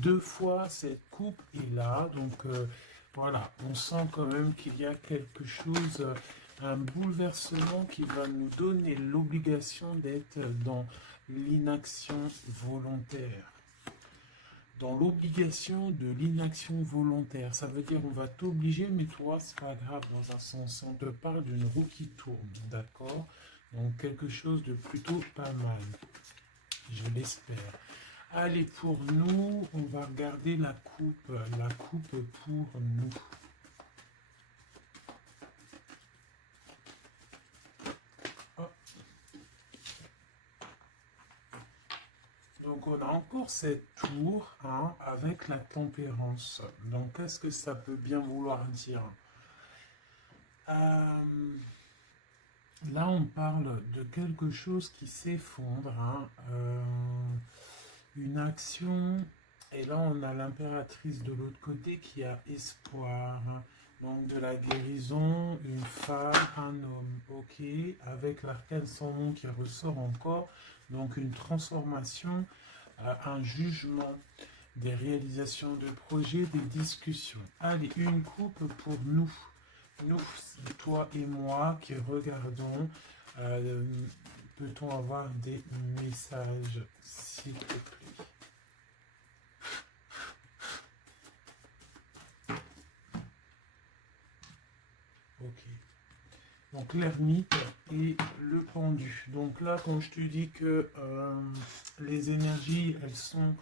deux fois cette coupe est là, donc voilà, on sent quand même qu'il y a quelque chose, un bouleversement qui va nous donner l'obligation d'être dans l'inaction volontaire. Dans l'obligation de l'inaction volontaire, ça veut dire on va t'obliger, mais toi, c'est pas grave dans un sens. On te parle d'une roue qui tourne, d'accord? Donc quelque chose de plutôt pas mal, je l'espère. Allez, pour nous, on va regarder la coupe pour nous. Hop. Donc on a encore cette tour hein, avec la tempérance. Donc qu'est-ce que ça peut bien vouloir dire? Là on parle de quelque chose qui s'effondre, hein, une action, et là on a l'impératrice de l'autre côté qui a espoir, hein. Donc de la guérison, une femme, un homme, ok, avec l'arcane sans nom qui ressort encore, donc une transformation, un jugement, des réalisations de projets, des discussions. Allez, une coupe pour nous, toi et moi qui regardons, euh, peut-on avoir des messages, s'il te plaît? Ok. Donc l'ermite et le pendu. Donc là, quand je te dis que les énergies, elles sont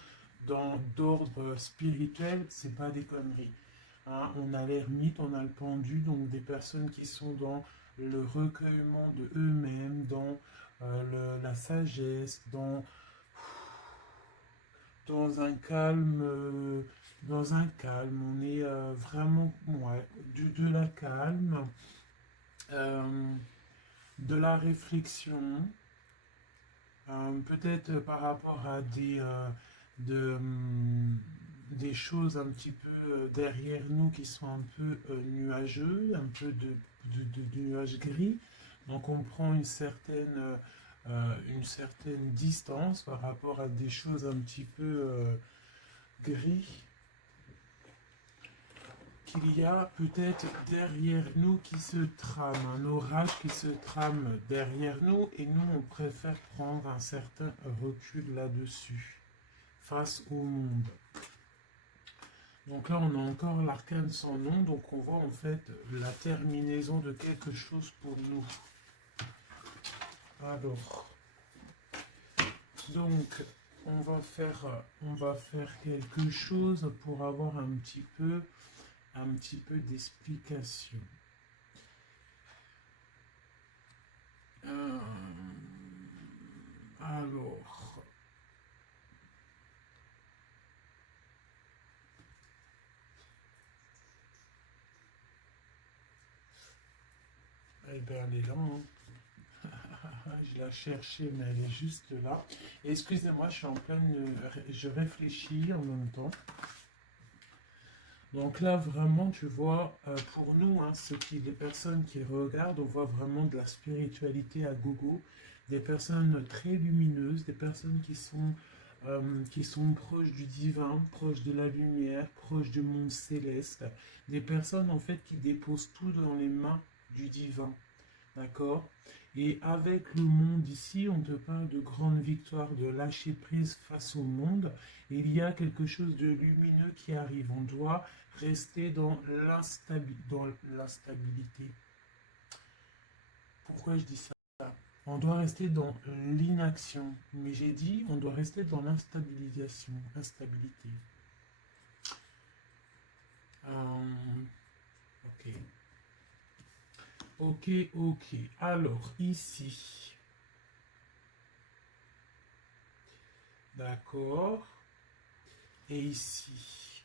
d'ordre spirituel, c'est pas des conneries. Hein, on a l'ermite, on a le pendu, donc des personnes qui sont dans le recueillement de eux-mêmes, dans la sagesse, dans un calme, on est vraiment, ouais, de la calme, euh, de la réflexion, peut-être par rapport à des choses un petit peu derrière nous qui sont un peu nuageux, un peu de nuages gris. Donc on prend une certaine distance par rapport à des choses un petit peu gris qu'il y a peut-être derrière nous qui se trame, un orage qui se trame derrière nous et nous on préfère prendre un certain recul là-dessus, face au monde. Donc là on a encore l'arcane sans nom, donc on voit en fait la terminaison de quelque chose pour nous. Alors, donc on va faire quelque chose pour avoir un petit peu d'explication. Alors, eh bien, elle est là. Hein. Je la cherchais, mais elle est juste là. Excusez-moi, je suis en pleine. Je réfléchis en même temps. Donc là, vraiment, tu vois, pour nous, hein, les personnes qui regardent, on voit vraiment de la spiritualité à gogo, des personnes très lumineuses, des personnes qui sont proches du divin, proches de la lumière, proches du monde céleste, des personnes en fait qui déposent tout dans les mains du divin. D'accord? Et avec le monde ici, on te parle de grande victoire, de lâcher prise face au monde. Et il y a quelque chose de lumineux qui arrive. On doit rester dans l'instabilité. Pourquoi je dis ça? On doit rester dans l'inaction. Mais j'ai dit, on doit rester dans l'instabilisation, instabilité. Ok. Ok, ok. Alors, ici. D'accord. Et ici.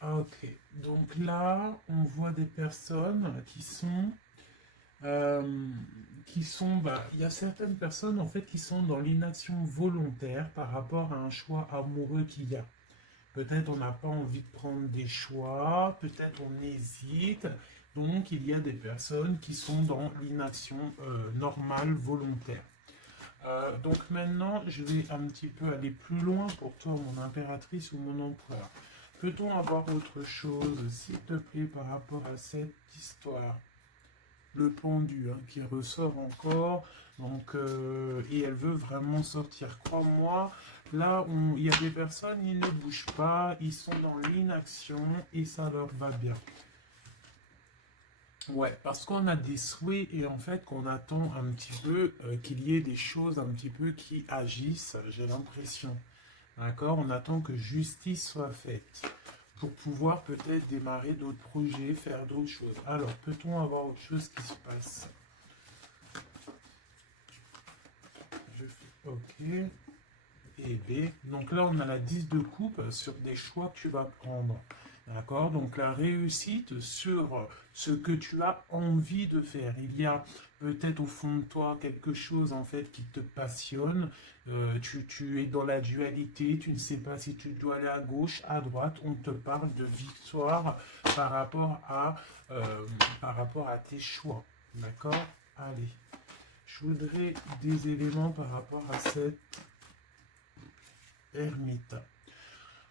Ok. Donc là, on voit des personnes il y a certaines personnes en fait qui sont dans l'inaction volontaire par rapport à un choix amoureux qu'il y a. Peut-être on n'a pas envie de prendre des choix, peut-être on hésite, Donc, il y a des personnes qui sont dans l'inaction normale, volontaire. Donc maintenant, je vais un petit peu aller plus loin pour toi, mon impératrice ou mon empereur. Peut-on avoir autre chose, s'il te plaît, par rapport à cette histoire? Le pendu hein, qui ressort encore, donc, et elle veut vraiment sortir. Crois-moi, là, il y a des personnes, ils ne bougent pas, ils sont dans l'inaction et ça leur va bien. Ouais, parce qu'on a des souhaits et en fait qu'on attend un petit peu qu'il y ait des choses un petit peu qui agissent, j'ai l'impression. D'accord? On attend que justice soit faite pour pouvoir peut-être démarrer d'autres projets, faire d'autres choses. Alors, peut-on avoir autre chose qui se passe? Je fais OK et B. Donc là, on a la 10 de coupe sur des choix que tu vas prendre. D'accord? Donc la réussite sur ce que tu as envie de faire. Il y a peut-être au fond de toi quelque chose en fait qui te passionne. Tu es dans la dualité, tu ne sais pas si tu dois aller à gauche, à droite. On te parle de victoire par rapport à, euh, par rapport à tes choix. D'accord? Allez. Je voudrais des éléments par rapport à cette ermite.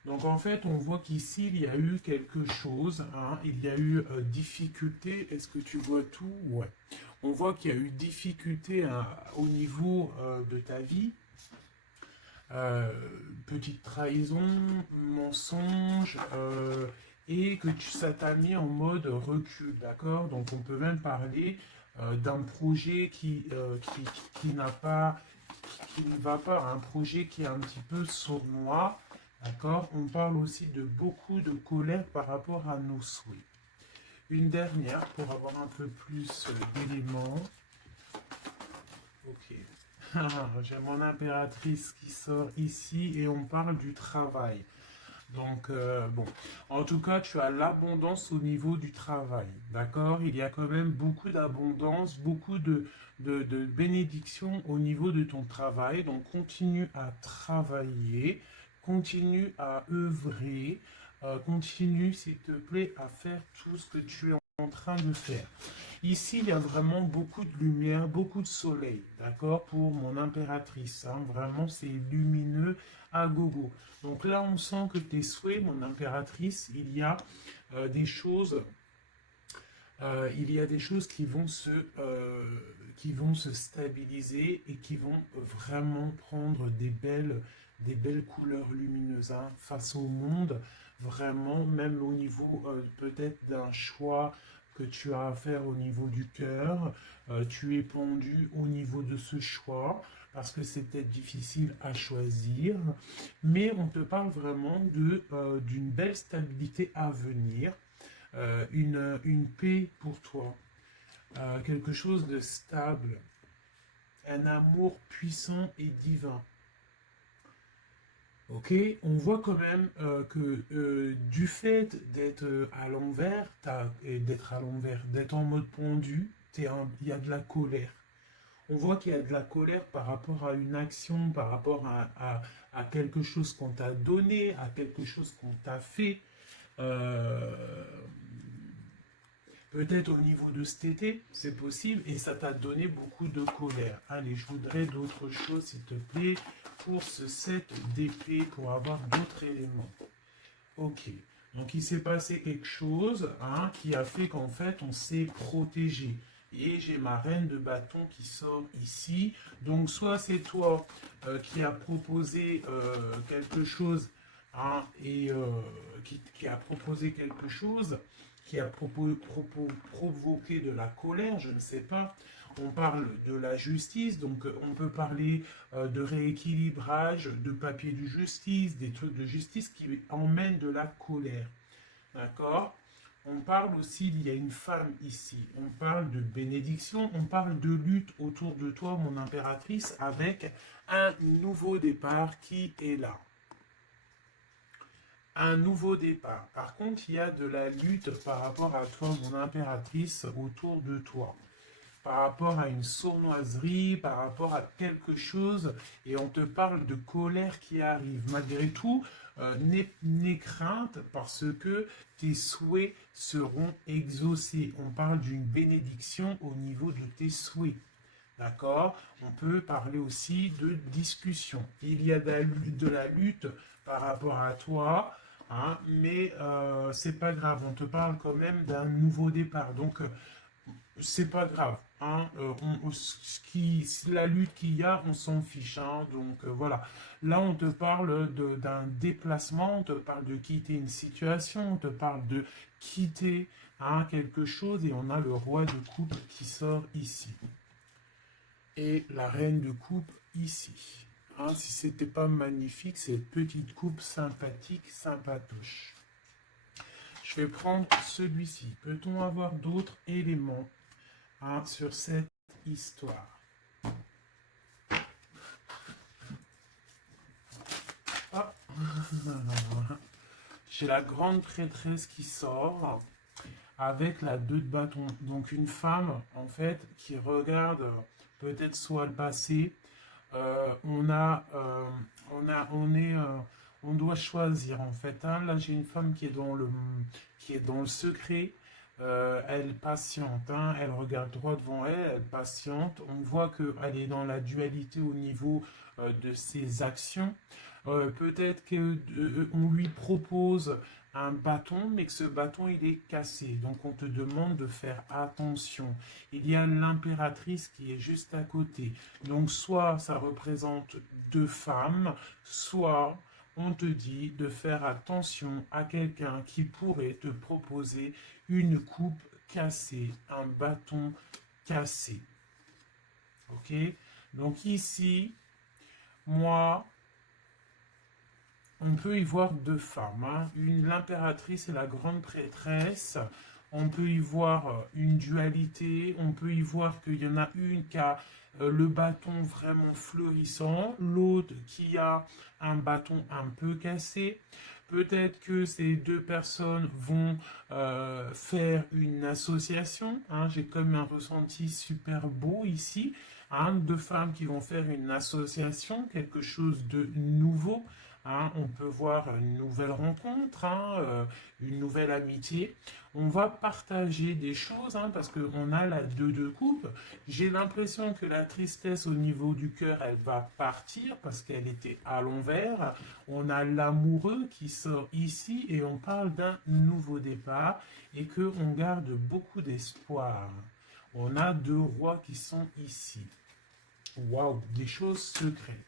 Donc en fait, on voit qu'ici, il y a eu quelque chose, hein, il y a eu difficulté. Est-ce que tu vois tout? Ouais. On voit qu'il y a eu difficulté hein, au niveau de ta vie. Euh, Petite trahison, mensonge, et que ça t'a mis en mode recul, d'accord? Donc on peut même parler d'un projet qui n'a pas, qui ne va pas, un projet qui est un petit peu sournois. D'accord? On parle aussi de beaucoup de colère par rapport à nos souhaits. Une dernière pour avoir un peu plus d'éléments. Ok. J'ai mon impératrice qui sort ici et on parle du travail. Donc, bon, en tout cas, tu as l'abondance au niveau du travail, d'accord? Il y a quand même beaucoup d'abondance, beaucoup de bénédictions au niveau de ton travail. Donc, continue à travailler, continue à œuvrer, continue, s'il te plaît, à faire tout ce que tu es en train de faire. Ici, il y a vraiment beaucoup de lumière, beaucoup de soleil, d'accord, pour mon impératrice. Hein, vraiment, c'est lumineux à gogo. Donc là, on sent que tes souhaits, mon impératrice, des choses, il y a des choses qui vont se stabiliser et qui vont vraiment prendre des belles couleurs lumineuses hein, face au monde. Vraiment, même au niveau peut-être d'un choix que tu as à faire au niveau du cœur, tu es pendu au niveau de ce choix parce que c'est peut-être difficile à choisir, mais on te parle vraiment d'une belle stabilité à venir, une paix pour toi, quelque chose de stable, un amour puissant et divin. Ok, on voit quand même que du fait d'être à l'envers, d'être en mode pendu, il y a de la colère. On voit qu'il y a de la colère par rapport à une action, par rapport à quelque chose qu'on t'a donné, à quelque chose qu'on t'a fait. Euh, Peut-être au niveau de cet été, c'est possible, et ça t'a donné beaucoup de colère. Allez, je voudrais d'autres choses, s'il te plaît, pour ce set d'épée, pour avoir d'autres éléments. Ok. Donc il s'est passé quelque chose hein, qui a fait qu'en fait on s'est protégé. Et j'ai ma reine de bâton qui sort ici. Donc soit c'est toi qui as proposé quelque chose hein, et qui a proposé quelque chose, qui a provoqué de la colère, je ne sais pas. On parle de la justice, donc on peut parler de rééquilibrage, de papier de justice, des trucs de justice qui emmènent de la colère. D'accord? On parle aussi, il y a une femme ici. On parle de bénédiction, on parle de lutte autour de toi, mon impératrice, avec un nouveau départ qui est là. Un nouveau départ. Par contre, il y a de la lutte par rapport à toi, mon impératrice, autour de toi. par rapport à une sournoiserie, par rapport à quelque chose, et on te parle de colère qui arrive. Malgré tout, n'aie crainte parce que tes souhaits seront exaucés. On parle d'une bénédiction au niveau de tes souhaits. D'accord? On peut parler aussi de discussion. Il y a de la lutte par rapport à toi, hein, mais c'est pas grave. On te parle quand même d'un nouveau départ. Donc, c'est pas grave. Hein, la lutte qu'il y a, on s'en fiche. Hein, donc, voilà. Là, on te parle d'un déplacement, on te parle de quitter une situation, on te parle de quitter quelque chose, et on a le roi de coupe qui sort ici et la reine de coupe ici. Hein, si c'était pas magnifique, cette petite coupe sympathique, sympatoche. Je vais prendre celui-ci. Peut-on avoir d'autres éléments sur cette histoire? Ah. J'ai la grande prêtresse qui sort avec la 2 de bâton. Donc une femme, en fait, qui regarde peut-être soit le passé. On doit choisir, en fait. Hein. Là, j'ai une femme qui est dans le secret. Elle patiente, hein. Elle regarde droit devant elle, elle patiente. On voit qu'elle est dans la dualité au niveau de ses actions. Peut-être qu'on lui propose un bâton, mais que ce bâton il est cassé. Donc on te demande de faire attention. Il y a l'impératrice qui est juste à côté. Donc soit ça représente 2 femmes, soit on te dit de faire attention à quelqu'un qui pourrait te proposer une coupe cassée, un bâton cassé. Ok? Donc ici, moi, on peut y voir 2 femmes, hein. L'impératrice et la grande prêtresse. On peut y voir une dualité, on peut y voir qu'il y en a une qui a le bâton vraiment fleurissant, l'autre qui a un bâton un peu cassé. Peut-être que ces 2 personnes vont faire une association. Hein. J'ai comme un ressenti super beau ici. Hein, 2 femmes qui vont faire une association, quelque chose de nouveau. Hein, on peut voir une nouvelle rencontre, une nouvelle amitié. On va partager des choses parce qu'on a la 2 de coupe. J'ai l'impression que la tristesse au niveau du cœur, elle va partir parce qu'elle était à l'envers. On a l'amoureux qui sort ici et on parle d'un nouveau départ et qu'on garde beaucoup d'espoir. On a 2 rois qui sont ici. Waouh, des choses secrètes.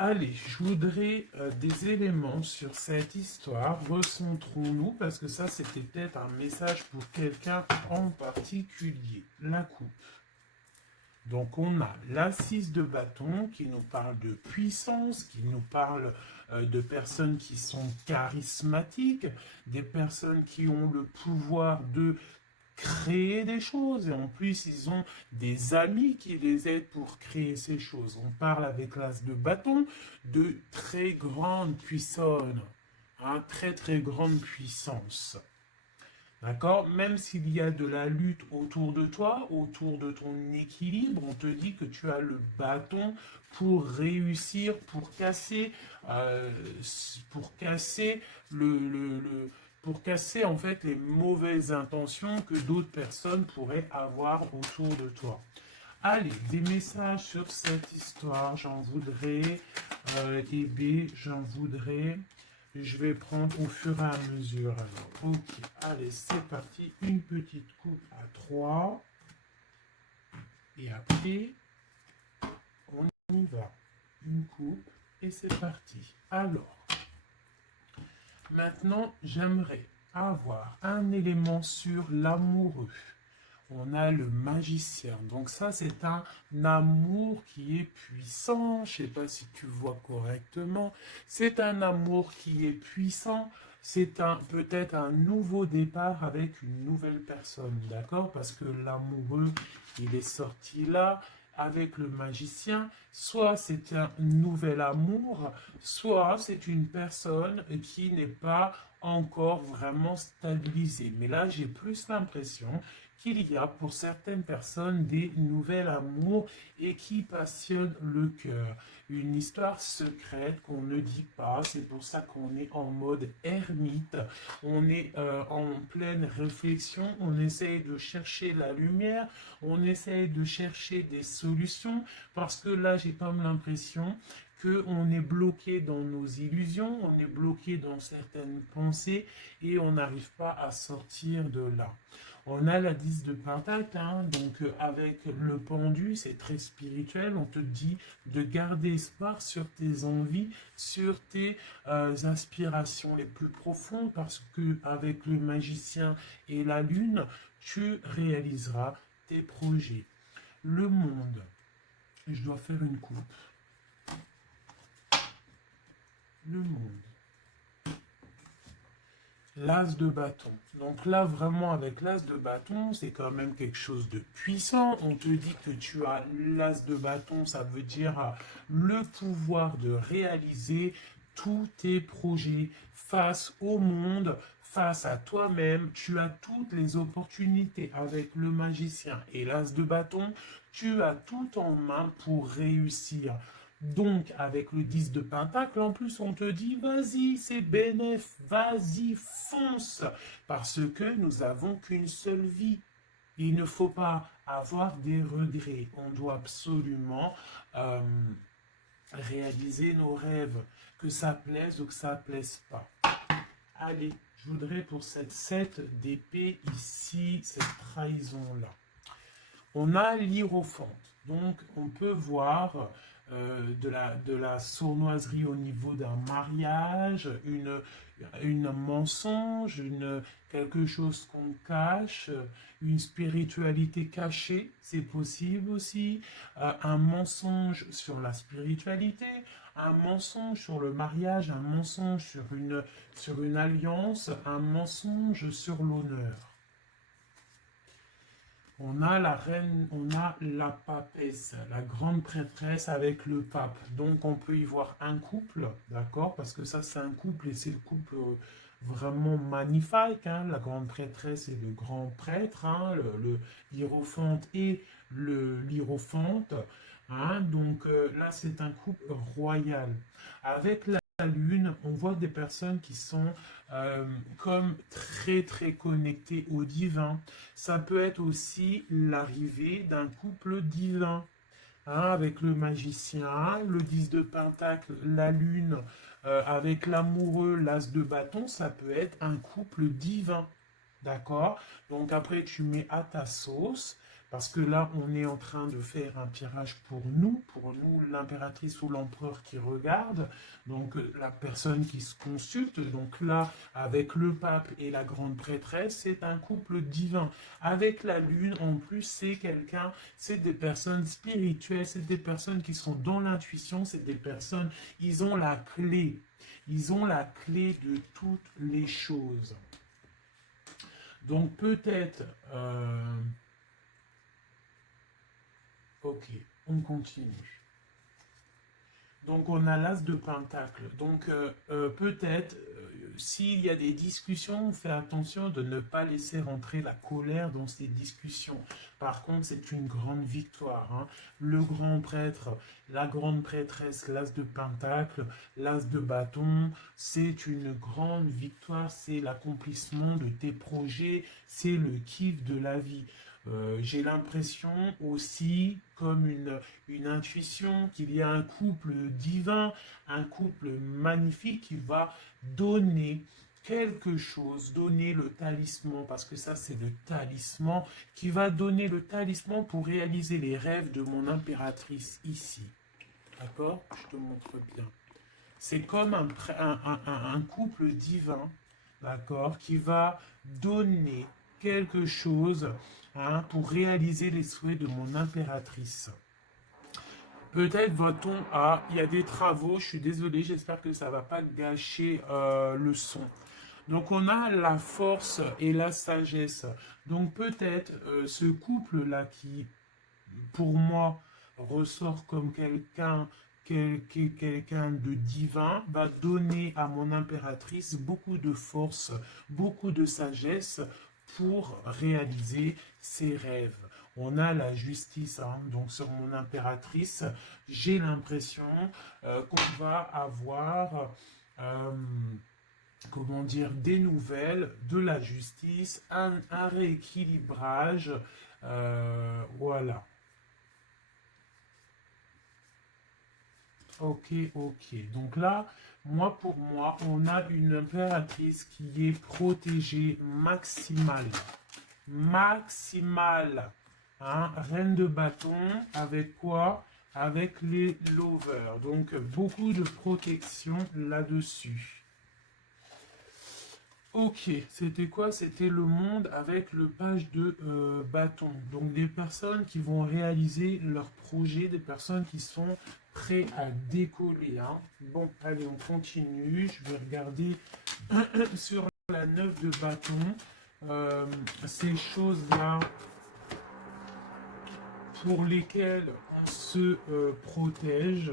Allez, je voudrais des éléments sur cette histoire. Recentrons-nous, parce que ça, c'était peut-être un message pour quelqu'un en particulier. La coupe. Donc, on a la 6 de bâton qui nous parle de puissance, qui nous parle de personnes qui sont charismatiques, des personnes qui ont le pouvoir de créer des choses, et en plus ils ont des amis qui les aident pour créer ces choses. On parle avec l'as de bâton de très grande puissance, très très grande puissance. D'accord? Même s'il y a de la lutte autour de toi, autour de ton équilibre, on te dit que tu as le bâton pour réussir, pour casser pour casser en fait les mauvaises intentions que d'autres personnes pourraient avoir autour de toi. Allez, des messages sur cette histoire, j'en voudrais, j'en voudrais. Je vais prendre au fur et à mesure. Alors, ok, allez, c'est parti. Une petite coupe à 3. Et après, on y va. Une coupe et c'est parti. Alors, maintenant, j'aimerais avoir un élément sur l'amoureux. On a le magicien. Donc ça, c'est un amour qui est puissant. Je ne sais pas si tu vois correctement. C'est un amour qui est puissant. C'est peut-être un nouveau départ avec une nouvelle personne. D'accord? Parce que l'amoureux, il est sorti là avec le magicien. Soit c'est un nouvel amour, soit c'est une personne qui n'est pas encore vraiment stabilisée. Mais là, j'ai plus l'impression qu'il y a pour certaines personnes des nouveaux amours et qui passionnent le cœur. Une histoire secrète qu'on ne dit pas, c'est pour ça qu'on est en mode ermite, on est en pleine réflexion, on essaye de chercher la lumière, on essaye de chercher des solutions, parce que là j'ai comme l'impression qu'on est bloqué dans nos illusions, on est bloqué dans certaines pensées et on n'arrive pas à sortir de là. On a la 10 de Pentacle, hein, donc avec le pendu, c'est très spirituel. On te dit de garder espoir sur tes envies, sur tes aspirations les plus profondes, parce que avec le magicien et la lune, tu réaliseras tes projets. Le monde, je dois faire une coupe. Le monde. L'as de bâton. Donc là, vraiment, avec l'as de bâton, c'est quand même quelque chose de puissant. On te dit que tu as l'as de bâton, ça veut dire le pouvoir de réaliser tous tes projets face au monde, face à toi-même. Tu as toutes les opportunités avec le magicien et l'as de bâton. Tu as tout en main pour réussir. Donc, avec le 10 de Pentacle, en plus, on te dit, vas-y, c'est bénéf, vas-y, fonce, parce que nous avons qu'une seule vie. Il ne faut pas avoir des regrets. On doit absolument réaliser nos rêves, que ça plaise ou que ça plaise pas. Allez, je voudrais pour cette 7 d'épée ici, cette trahison-là. On a l'hiérophante. Donc, on peut voir de la sournoiserie au niveau d'un mariage, une mensonge, quelque chose qu'on cache, une spiritualité cachée, c'est possible aussi, un mensonge sur la spiritualité, un mensonge sur le mariage, un mensonge sur une alliance, un mensonge sur l'honneur. On a la reine, on a la papesse, la grande prêtresse avec le pape. Donc on peut y voir un couple, d'accord? Parce que ça c'est un couple et c'est le couple vraiment magnifique. Hein? La grande prêtresse et le grand prêtre, hein? Le hiérophante et l'hiérophante. Hein? Donc là c'est un couple royal. Avec la lune, on voit des personnes qui sont comme très très connectées au divin. Ça peut être aussi l'arrivée d'un couple divin, hein, avec le magicien, le 10 de Pentacle, la lune, avec l'amoureux, l'as de bâton, ça peut être un couple divin. D'accord? Donc après, tu mets à ta sauce, parce que là, on est en train de faire un tirage pour nous, l'impératrice ou l'empereur qui regarde, donc la personne qui se consulte. Donc là, avec le pape et la grande prêtresse, c'est un couple divin. Avec la lune, en plus, c'est des personnes spirituelles, c'est des personnes qui sont dans l'intuition, c'est des personnes, ils ont la clé. Ils ont la clé de toutes les choses. Donc peut-être... Ok, on continue. Donc on a l'as de pentacle. Donc peut-être, s'il y a des discussions, fais attention de ne pas laisser rentrer la colère dans ces discussions. Par contre, c'est une grande victoire. Hein. Le grand prêtre, la grande prêtresse, l'as de pentacle, l'as de bâton, c'est une grande victoire. C'est l'accomplissement de tes projets, c'est le kiff de la vie. J'ai l'impression aussi, comme une intuition, qu'il y a un couple divin, un couple magnifique qui va donner quelque chose, donner le talisman, parce que ça c'est le talisman, qui va donner le talisman pour réaliser les rêves de mon impératrice ici. D'accord? Je te montre bien. C'est comme un couple divin, d'accord, qui va donner quelque chose, hein, pour réaliser les souhaits de mon impératrice. Peut-être va-t-on à... Il y a des travaux, je suis désolé, j'espère que ça ne va pas gâcher le son. Donc on a la force et la sagesse. Donc peut-être ce couple-là qui, pour moi, ressort comme quelqu'un de divin, va donner à mon impératrice beaucoup de force, beaucoup de sagesse pour réaliser ses rêves. On a la justice, hein, donc sur mon impératrice, j'ai l'impression qu'on va avoir, comment dire, des nouvelles de la justice, un rééquilibrage, voilà. Ok, ok. Donc là, pour moi, on a une impératrice qui est protégée maximale. Maximale. Hein, reine de bâton, avec quoi? Avec les lovers. Donc, beaucoup de protection là-dessus. Ok, c'était quoi? C'était le monde avec le page de bâton. Donc des personnes qui vont réaliser leur projet, des personnes qui sont prêtes à décoller. Hein. Bon, allez, on continue. Je vais regarder sur la 9 de bâton. Ces choses-là pour lesquelles on se protège.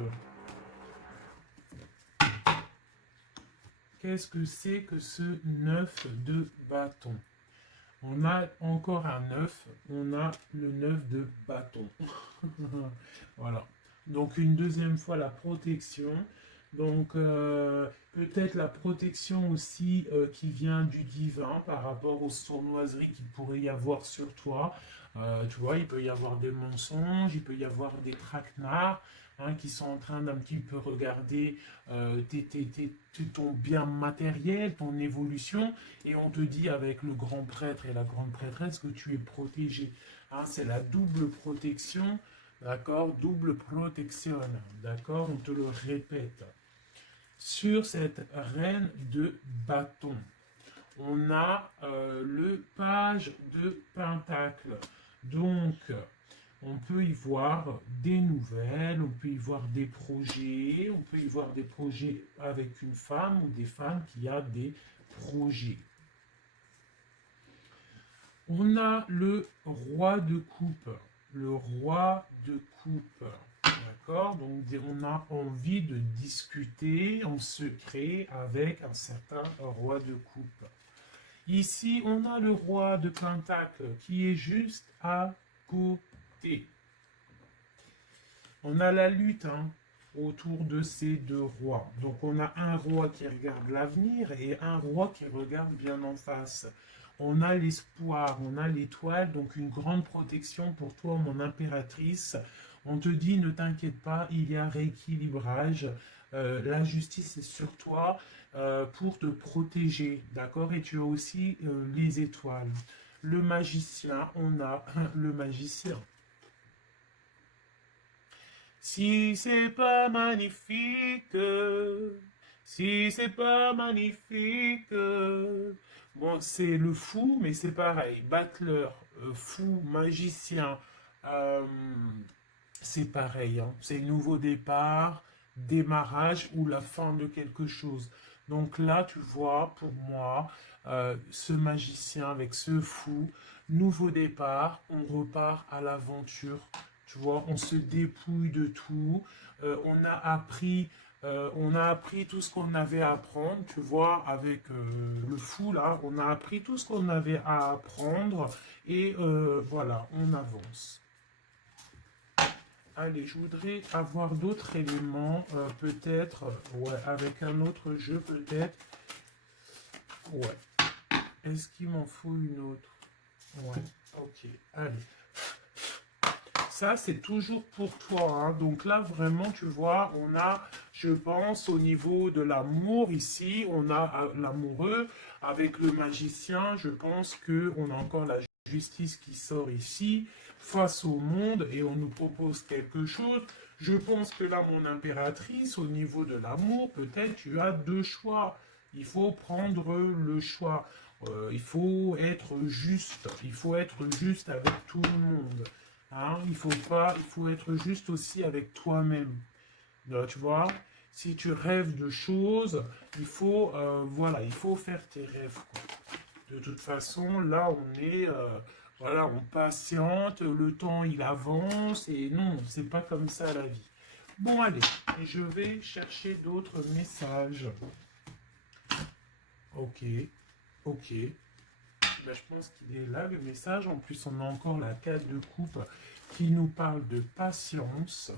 Qu'est-ce que c'est que ce 9 de bâton? On a encore un 9, on a le 9 de bâton. Voilà. Donc une deuxième fois la protection. Donc peut-être la protection aussi qui vient du divin par rapport aux sournoiseries qu'il pourrait y avoir sur toi. Tu vois, il peut y avoir des mensonges, il peut y avoir des traquenards. Hein, qui sont en train d'un petit peu regarder ton bien matériel, ton évolution, et on te dit avec le grand prêtre et la grande prêtresse que tu es protégé. Hein, c'est la double protection, d'accord? Double protection, d'accord? On te le répète. Sur cette reine de bâton, on a le page de pentacle. Donc, on peut y voir des nouvelles, on peut y voir des projets, on peut y voir des projets avec une femme ou des femmes qui a des projets. On a le roi de coupe. Le roi de coupe. D'accord? Donc on a envie de discuter en secret avec un certain roi de coupe. Ici, on a le roi de pentacle qui est juste à côté. On a la lutte autour de ces deux rois. Donc on a un roi qui regarde l'avenir et un roi qui regarde bien en face. On a l'espoir, on a l'étoile, donc une grande protection pour toi, mon impératrice. On te dit, ne t'inquiète pas, il y a rééquilibrage. La justice est sur toi pour te protéger, d'accord? Et tu as aussi les étoiles. Le magicien, on a le magicien. Si c'est pas magnifique, si c'est pas magnifique. Bon, c'est le fou, mais c'est pareil. Battleur, fou, magicien, euh, c'est pareil. Hein. C'est nouveau départ, démarrage ou la fin de quelque chose. Donc là, tu vois, pour moi, ce magicien avec ce fou, nouveau départ, on repart à l'aventure. Tu vois, on se dépouille de tout. On a appris tout ce qu'on avait à apprendre. Tu vois, avec le fou là, on a appris tout ce qu'on avait à apprendre et voilà, on avance. Allez, je voudrais avoir d'autres éléments, peut-être, ouais, avec un autre jeu, peut-être. Ouais. Est-ce qu'il m'en faut une autre? Ouais, ok, allez. Ça, c'est toujours pour toi. Hein. Donc là, vraiment, tu vois, on a, je pense, au niveau de l'amour ici, on a l'amoureux avec le magicien. Je pense qu'on a encore la justice qui sort ici face au monde et on nous propose quelque chose. Je pense que là, mon impératrice, au niveau de l'amour, peut-être tu as deux choix. Il faut prendre le choix. Il faut être juste. Il faut être juste avec tout le monde. Hein, il faut être juste aussi avec toi-même. Tu vois, si tu rêves de choses, voilà, il faut faire tes rêves. Quoi. De toute façon, là, voilà, on patiente, le temps il avance et non, c'est pas comme ça la vie. Bon, allez, je vais chercher d'autres messages. Ok, ok. Ben, je pense qu'il est là, le message. En plus, on a encore la carte de coupe qui nous parle de patience.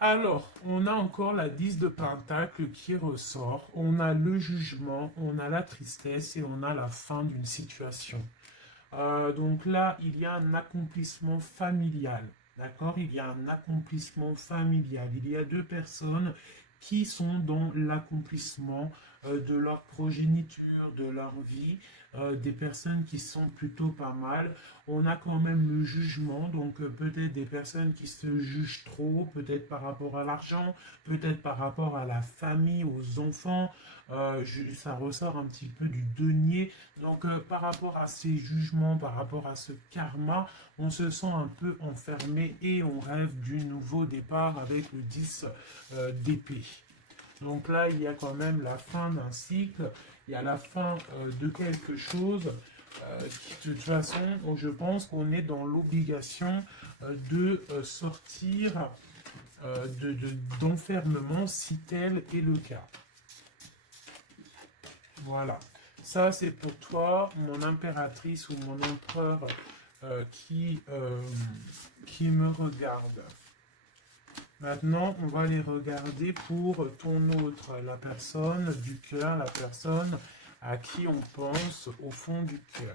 Alors, on a encore la 10 de Pentacle qui ressort. On a le jugement, on a la tristesse et on a la fin d'une situation. Donc là, il y a un accomplissement familial. D'accord? Il y a un accomplissement familial. Il y a deux personnes qui sont dans l'accomplissement de leur progéniture, de leur vie, des personnes qui sont plutôt pas mal. On a quand même le jugement, donc peut-être des personnes qui se jugent trop, peut-être par rapport à l'argent, peut-être par rapport à la famille, aux enfants. Ça ressort un petit peu du denier. Donc par rapport à ces jugements, par rapport à ce karma, on se sent un peu enfermé et on rêve du nouveau départ avec le 10 d'épée. Donc là, il y a quand même la fin d'un cycle, il y a la fin de quelque chose qui, de toute façon, je pense qu'on est dans l'obligation de sortir d'enfermement si tel est le cas. Voilà. Ça, c'est pour toi, mon impératrice ou mon empereur qui me regarde. Maintenant, on va les regarder pour ton autre, la personne du cœur, la personne à qui on pense au fond du cœur.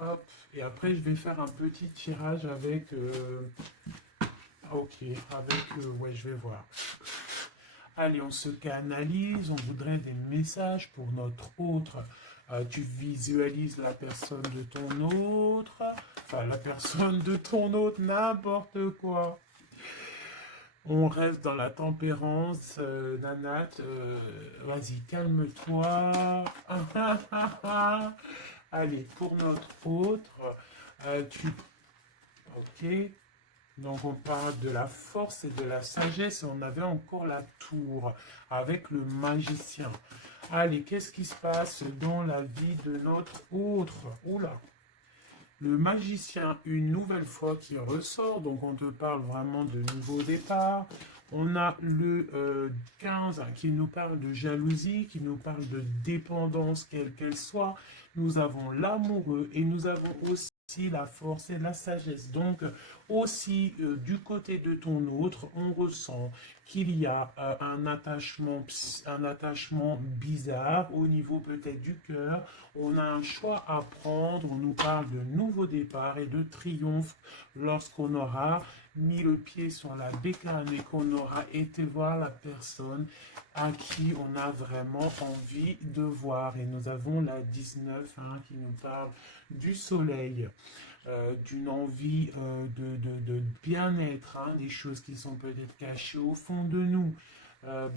Hop, et après je vais faire un petit tirage avec... ok, avec... ouais, je vais voir. Allez, on se canalise, on voudrait des messages pour notre autre. Tu visualises la personne de ton autre, enfin la personne de ton autre, n'importe quoi. On reste dans la tempérance, Nanat. Vas-y, calme-toi. Allez, pour notre autre, ok. Donc on parle de la force et de la sagesse. On avait encore la tour avec le magicien. Allez, qu'est-ce qui se passe dans la vie de notre autre? Oula. Le magicien, une nouvelle fois, qui ressort. Donc on te parle vraiment de nouveau départ. On a le 15 qui nous parle de jalousie, qui nous parle de dépendance, quelle qu'elle soit. Nous avons l'amoureux et nous avons aussi la force et la sagesse. Donc aussi du côté de ton autre, on ressent qu'il y a un attachement bizarre au niveau peut-être du cœur. On a un choix à prendre. On nous parle de nouveau départ et de triomphe lorsqu'on aura mis le pied sur la bécane et qu'on aura été voir la personne à qui on a vraiment envie de voir. Et nous avons la 19 qui nous parle du soleil, d'une envie de bien-être, des choses qui sont peut-être cachées au fond de nous. Bon.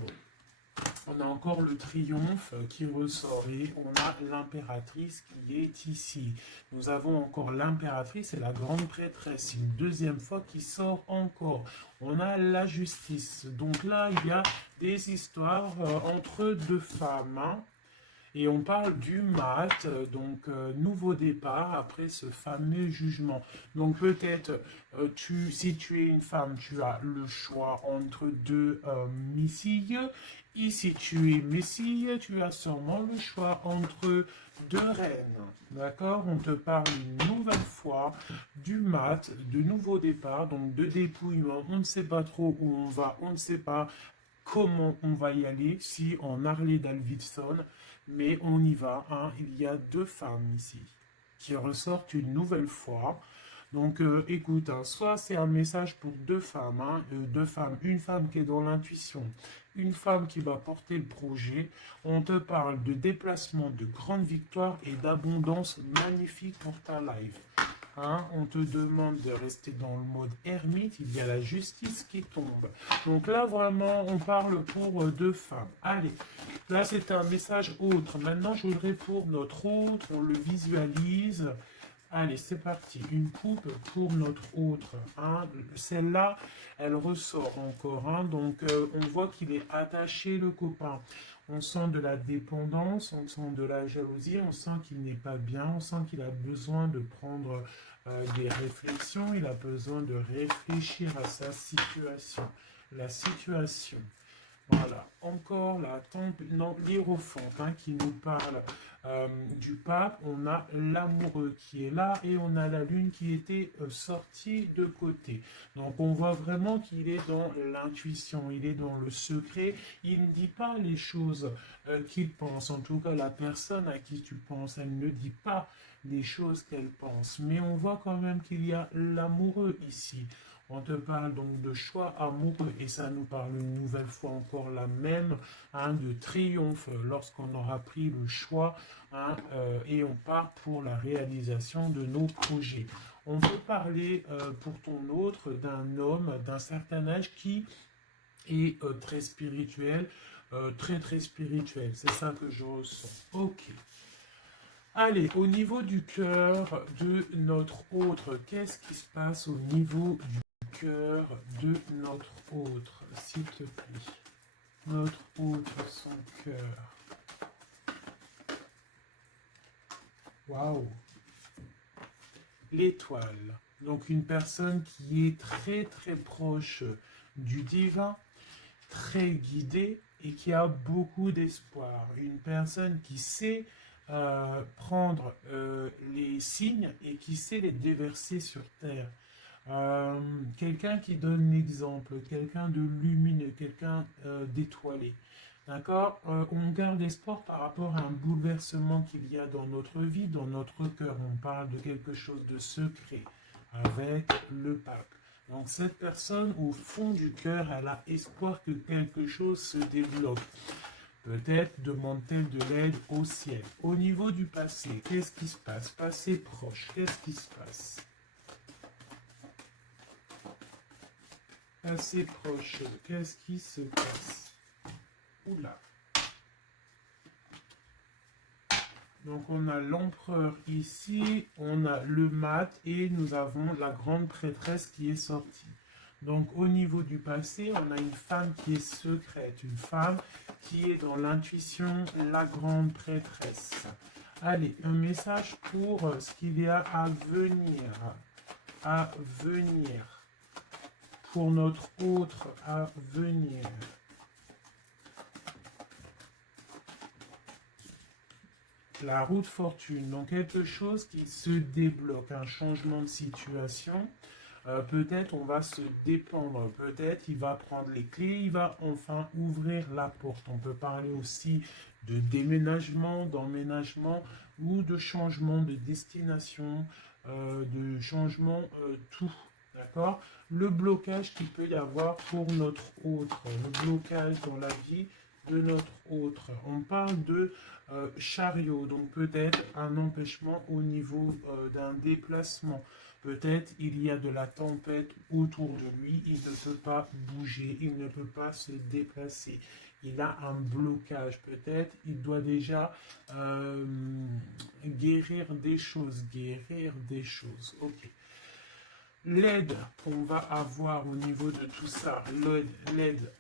On a encore le triomphe qui ressort et on a l'impératrice qui est ici. Nous avons encore l'impératrice et la grande prêtresse, une deuxième fois qui sort encore. On a la justice. Donc là, il y a des histoires entre deux femmes. Et on parle du mat, donc nouveau départ après ce fameux jugement. Donc peut-être, si tu es une femme, tu as le choix entre deux missiles. Ici, tu es Messie, tu as sûrement le choix entre deux reines. D'accord? On te parle une nouvelle fois du mat, de nouveau départ, donc de dépouillement. On ne sait pas trop où on va, on ne sait pas comment on va y aller, si en Harley Davidson, mais on y va. Il y a deux femmes ici qui ressortent une nouvelle fois. Donc écoute, soit c'est un message pour deux femmes, une femme qui est dans l'intuition, une femme qui va porter le projet. On te parle de déplacement, de grande victoire et d'abondance magnifique pour ta life. On te demande de rester dans le mode ermite, il y a la justice qui tombe. Donc là, vraiment, on parle pour deux femmes. Allez, là, c'est un message autre. Maintenant, je voudrais pour notre autre, on le visualise. Allez, c'est parti. Une coupe pour notre autre. Celle-là, elle ressort encore. Donc, on voit qu'il est attaché, le copain. On sent de la dépendance, on sent de la jalousie, on sent qu'il n'est pas bien, on sent qu'il a besoin de prendre des réflexions, il a besoin de réfléchir à sa situation. La situation. Voilà, encore la temple, non, l'Hiérophante qui nous parle du pape. On a l'amoureux qui est là et on a la lune qui était sortie de côté. Donc on voit vraiment qu'il est dans l'intuition, il est dans le secret. Il ne dit pas les choses qu'il pense. En tout cas, la personne à qui tu penses, elle ne dit pas les choses qu'elle pense. Mais on voit quand même qu'il y a l'amoureux ici. On te parle donc de choix amoureux et ça nous parle une nouvelle fois encore la même de triomphe lorsqu'on aura pris le choix et on part pour la réalisation de nos projets. On peut parler pour ton autre d'un homme d'un certain âge qui est très spirituel, très spirituel. C'est ça que je ressens. Ok. Allez, au niveau du cœur de notre autre, qu'est-ce qui se passe au niveau du cœur de notre autre, s'il te plaît? Notre autre, son cœur. Waouh! L'étoile. Donc une personne qui est très proche du divin, très guidée et qui a beaucoup d'espoir. Une personne qui sait prendre les signes et qui sait les déverser sur terre. Quelqu'un qui donne l'exemple, quelqu'un de lumineux, quelqu'un d'étoilé. D'accord. On garde espoir par rapport à un bouleversement qu'il y a dans notre vie, dans notre cœur. On parle de quelque chose de secret avec le pape. Donc cette personne, au fond du cœur, elle a espoir que quelque chose se développe. Peut-être demande-t-elle de l'aide au ciel. Au niveau du passé, qu'est-ce qui se passe? Passé proche, qu'est-ce qui se passe? Passé proche, qu'est-ce qui se passe? Oula. Donc on a l'empereur ici, on a le mat et nous avons la grande prêtresse qui est sortie. Donc au niveau du passé, on a une femme qui est secrète, une femme qui est dans l'intuition, la grande prêtresse. Allez, un message pour ce qu'il y a à venir. À venir. Pour notre autre à venir. La roue de fortune, donc quelque chose qui se débloque, un changement de situation. Peut-être on va se dépendre, peut-être il va prendre les clés, il va enfin ouvrir la porte. On peut parler aussi de déménagement, d'emménagement ou de changement de destination, de changement tout. D'accord? Le blocage qu'il peut y avoir pour notre autre, le blocage dans la vie de notre autre. On parle de chariot, donc peut-être un empêchement au niveau d'un déplacement. Peut-être il y a de la tempête autour de lui, il ne peut pas bouger, il ne peut pas se déplacer. Il a un blocage, peut-être il doit déjà guérir des choses, Ok. L'aide qu'on va avoir au niveau de tout ça, l'aide,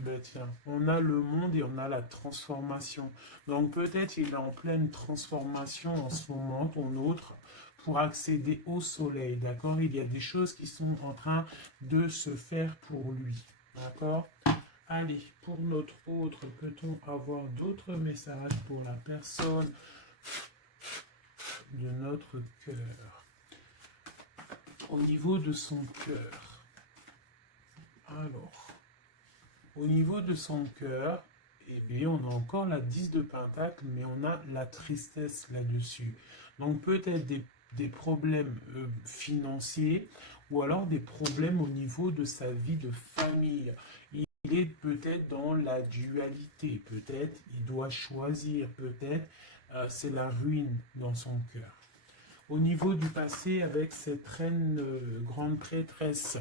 ben tiens, on a le monde et on a la transformation. Donc peut-être il est en pleine transformation en ce moment, ton autre, pour accéder au soleil, d'accord? Il y a des choses qui sont en train de se faire pour lui, d'accord? Allez, pour notre autre, peut-on avoir d'autres messages pour la personne de notre cœur? Au niveau de son cœur. Alors, au niveau de son cœur, eh bien, on a encore la 10 de Pentacle, mais on a la tristesse là-dessus. Donc, peut-être des problèmes financiers ou alors des problèmes au niveau de sa vie de famille. Il est peut-être dans la dualité, peut-être il doit choisir, peut-être c'est la ruine dans son cœur. Au niveau du passé, avec cette reine grande prêtresse,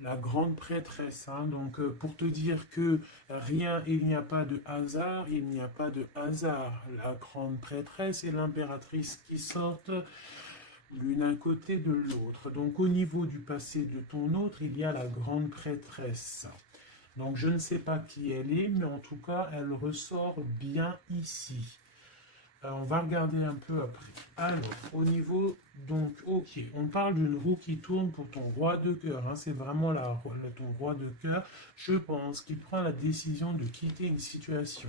la grande prêtresse, donc pour te dire que rien, il n'y a pas de hasard, il n'y a pas de hasard. La grande prêtresse et l'impératrice qui sortent l'une à côté de l'autre. Donc au niveau du passé de ton autre, il y a la grande prêtresse. Donc je ne sais pas qui elle est, mais en tout cas, elle ressort bien ici. On va regarder un peu après. Alors, au niveau, donc, ok, on parle d'une roue qui tourne pour ton roi de cœur, hein, c'est vraiment ton roi de cœur, je pense, qu'il prend la décision de quitter une situation,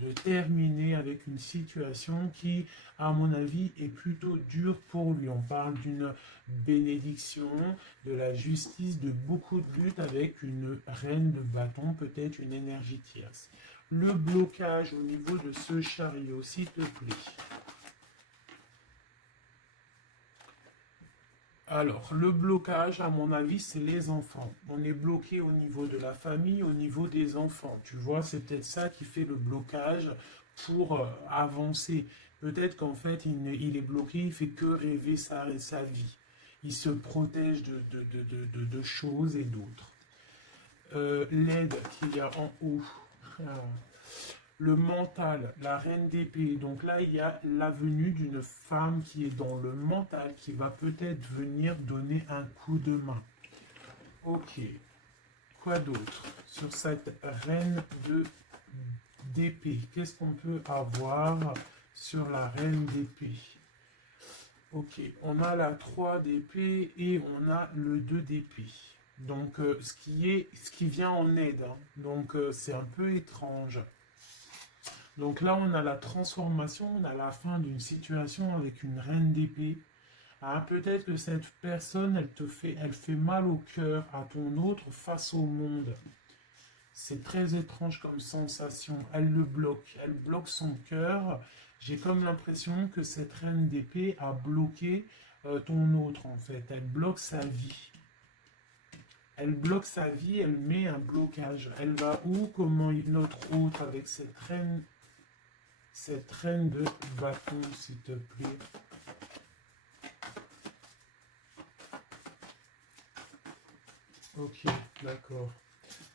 de terminer avec une situation qui, à mon avis, est plutôt dure pour lui. On parle d'une bénédiction, de la justice, de beaucoup de luttes avec une reine de bâton, peut-être une énergie tierce. Le blocage au niveau de ce chariot, s'il te plaît. Alors, le blocage, à mon avis, c'est les enfants. On est bloqué au niveau de la famille, au niveau des enfants. Tu vois, c'est peut-être ça qui fait le blocage pour avancer. Peut-être qu'en fait, il est bloqué, il fait que rêver sa vie. Il se protège de choses et d'autres. L'aide qu'il y a en haut. Le mental, la reine d'épée. Donc là, il y a la venue d'une femme qui est dans le mental, qui va peut-être venir donner un coup de main. Ok. Quoi d'autre sur cette reine d'épée? Qu'est-ce qu'on peut avoir sur la reine d'épée? Ok, on a la 3 d'épée et on a le 2 d'épée. Donc, ce qui vient en aide. Hein. Donc, c'est un peu étrange. Donc là, on a la transformation, on a la fin d'une situation avec une reine d'épée. Ah, peut-être que cette personne, elle fait mal au cœur à ton autre face au monde. C'est très étrange comme sensation. Elle bloque son cœur. J'ai comme l'impression que cette reine d'épée a bloqué ton autre en fait. Elle bloque sa vie. Elle bloque sa vie, elle met un blocage. Elle va où? Comment notre autre avec cette reine de bâton, s'il te plaît. Ok, d'accord.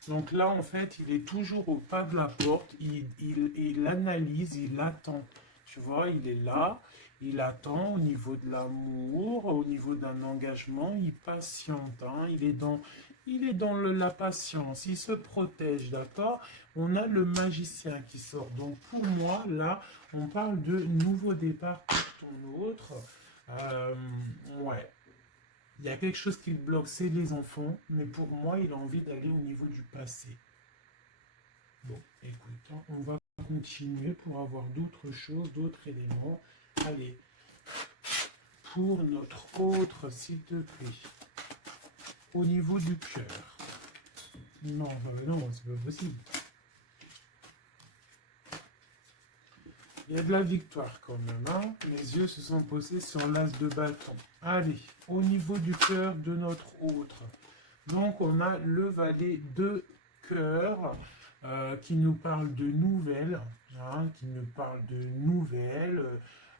Donc là, en fait, il est toujours au pas de la porte. Il analyse, il attend. Tu vois, il est là, il attend au niveau de l'amour, au niveau d'un engagement, il patiente. Hein, il est dans la patience, il se protège, d'accord? On a le magicien qui sort. Donc pour moi, là, on parle de nouveau départ pour ton autre. Euh, ouais. Il y a quelque chose qui le bloque, c'est les enfants, mais pour moi, il a envie d'aller au niveau du passé. Bon, écoute, hein, on va continuer pour avoir d'autres choses, d'autres éléments. Allez, pour notre autre, s'il te plaît, au niveau du cœur. Non, non, c'est pas possible. Il y a de la victoire quand même. Hein. Les yeux se sont posés sur l'as de bâton. Allez, au niveau du cœur de notre autre. Donc on a le valet de cœur qui nous parle de nouvelles, hein,